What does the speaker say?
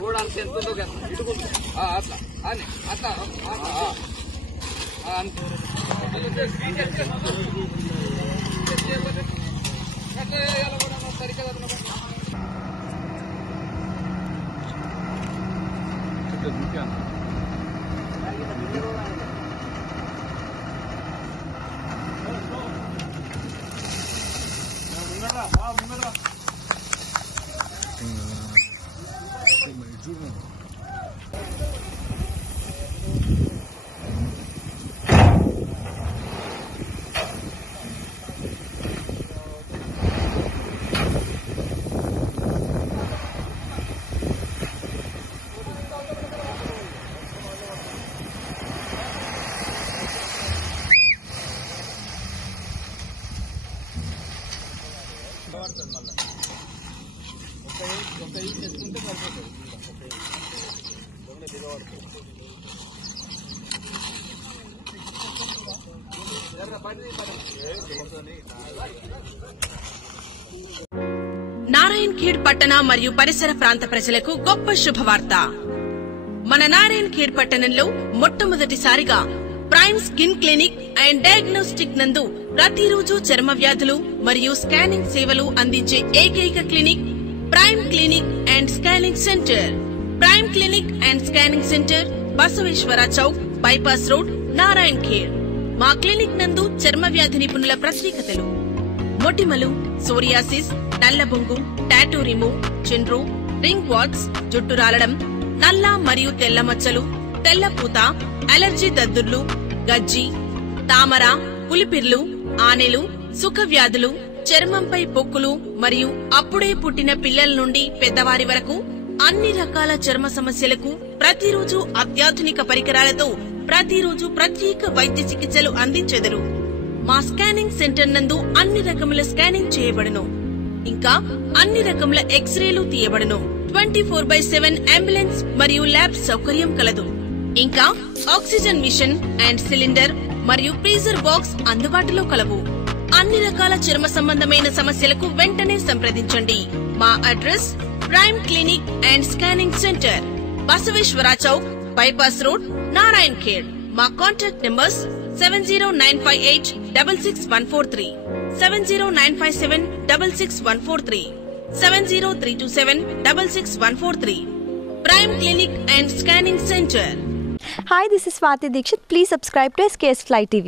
Road अंत నారాయణఖేడ్ పట్టణ మరియు పరిసర ప్రాంత ప్రజలకు గొప్ప శుభవార్త. మన నారాయణఖేడ్ పట్టణంలో మొట్టమొదటిసారిగా prime skin clinic and diagnostic నందు ప్రతిరోజు చర్మ వ్యాధులు మరియు స్కానింగ్ సేవలు అందించే ఏకైక clinic prime clinic and scanning centre. Prime clinic and scanning centre, Basaveshwara Chowk, bypass road, Narayankhed. మా క్లినిక్ నందు చర్మ వ్యాధి నిపుణుల ప్రత్యేకతలు: మొటిమలు, సోరియాసిస్, నల్లబొంగు, టాటూ రిమూవ్, చిండ్రు, రింగ్ వాట్స్, జుట్టు రాలడం, నల్ల మరియు తెల్ల మచ్చలు, తెల్లపూత, అలర్జీ దద్దుర్లు, గజ్జి, తామర, పులిపిర్లు, ఆనెలు, సుఖ వ్యాధులు, చర్మంపై పొక్కులు మరియు అప్పుడే పుట్టిన పిల్లల నుండి పెద్దవారి వరకు అన్ని రకాల చర్మ సమస్యలకు ప్రతిరోజు అత్యాధునిక పరికరాలతో ప్రతిరోజు ప్రత్యేక వైద్య చికిత్సలు అందించెదరు. మా స్కానింగ్ సెంటర్ నందు అన్ని రకముల స్కానింగ్ చేయబడును. ఇంకా అన్ని రకముల ఎక్స్రేలు తీయబడును. 24/7 అంబులెన్స్ మరియు ల్యాబ్ సౌకర్యం కలదు. ఇంకా ఆక్సిజన్ మిషన్ అండ్ సిలిండర్ మరియు ఫ్రీజర్ బాక్స్ అందుబాటులో కలవు. అన్ని రకాల చర్మ సంబంధమైన సమస్యలకు వెంటనే సంప్రదించండి. మా address prime clinic and scanning centre, Basaveshwara Chowk, bypass road, Narayankhed. మా contact numbers 7095866143, 70957666143, 70327666143. Prime Clinic and Scanning Center. Hi, this is Swati Dikshit. Please subscribe to SKS Fly TV.